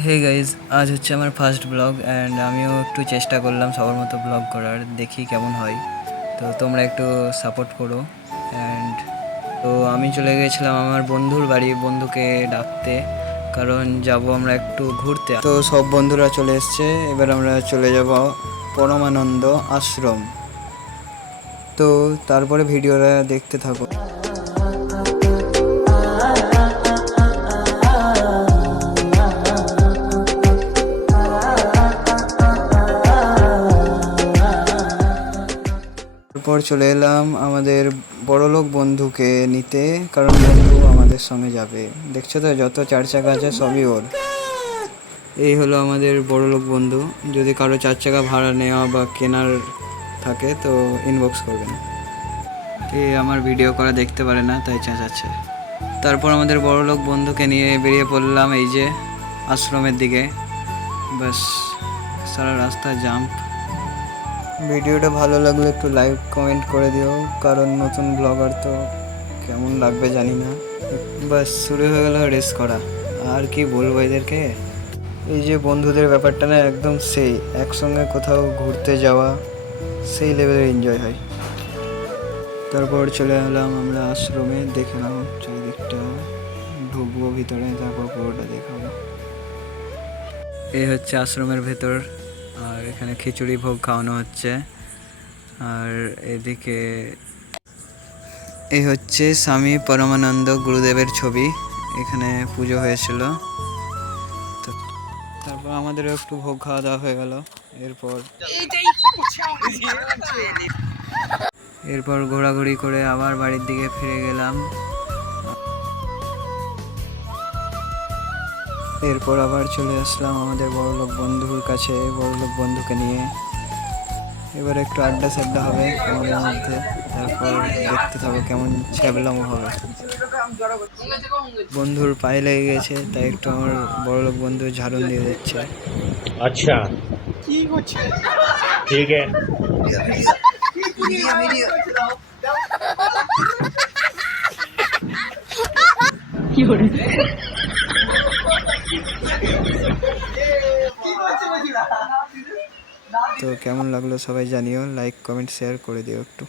Hey guys, আজ হচ্ছে আমার ফার্স্ট ব্লগ অ্যান্ড আমিও একটু চেষ্টা করলাম সবার মতো ব্লগ করার, দেখি কেমন হয়। তো তোমরা একটু সাপোর্ট করো। অ্যান্ড তো আমি চলে গিয়েছিলাম আমার বন্ধুর বাড়ি, বন্ধুকে ডাকতে, কারণ যাব আমরা একটু ঘুরতে। তো সব বন্ধুরা চলে এসছে, এবার আমরা চলে যাব পরমানন্দ আশ্রম। তো তারপরে ভিডিওটা দেখতে থাকো। তারপর চলে এলাম আমাদের বড়লোক বন্ধুকে নিতে, কারণ বন্ধু আমাদের সঙ্গে যাবে। দেখছো তো যত চার চাকা আছে সবই ওর। এই হলো আমাদের বড়লোক বন্ধু। যদি কারো চার চাকা ভাড়া নেওয়া বা কেনার থাকে তো ইনবক্স করবেন। আমার ভিডিও করা দেখতে পারে না, তাই চেঁচাচ্ছে। তারপর আমাদের বড়লোক বন্ধুকে নিয়ে বেরিয়ে পড়লাম এই যে আশ্রমের দিকে। বাস, সারা রাস্তা জাম্প। ভিডিওটা ভালো লাগলে একটু লাইক কমেন্ট করে দিও, কারণ নতুন ব্লগার তো কেমন লাগবে জানি না। বাস শুরু হয়ে গেল রেস করা। আর কি বলবো এদেরকে। এই যে বন্ধুদের ব্যাপারটা না একদম সেই, একসঙ্গে কোথাও ঘুরতে যাওয়া সেই লেভেলের এনজয় হয়। তারপর চলে এলাম আমরা আশ্রমে, দেখলাম চারিদিকটা, ঢুকবো ভিতরে, তারপর পুরোটা দেখাবো। এই হচ্ছে আশ্রমের ভেতর, আর এখানে খিচুড়ি ভোগ খাওয়ানো হচ্ছে। আর এদিকে এই হচ্ছে স্বামী পরমানন্দ গুরুদেবের ছবি, এখানে পুজো হয়েছিল। তো তারপর আমাদেরও একটু ভোগ খাওয়া দাওয়া হয়ে গেল। এরপর ঘোরাঘুরি করে আবার বাড়ির দিকে ফিরে গেলাম। এরপর আবার চলে আসলাম আমাদের বড়লোক বন্ধুর কাছে, বড়লোক বন্ধুকে নিয়ে। এবার একটু আড্ডা সাড্ডা হবে আমাদের মধ্যে, তারপর দেখতে থাকো কেমন ছ্যাবলামো হবে। বন্ধুর পায়ে লেগে গেছে, তাই একটু আমার বড়লোক বন্ধু ঝাড়ুন দিয়ে দিচ্ছে। আচ্ছা, ঠিক আছে। তো কেমন লাগলো সবাই জানিও, লাইক কমেন্ট শেয়ার করে দিও একটু।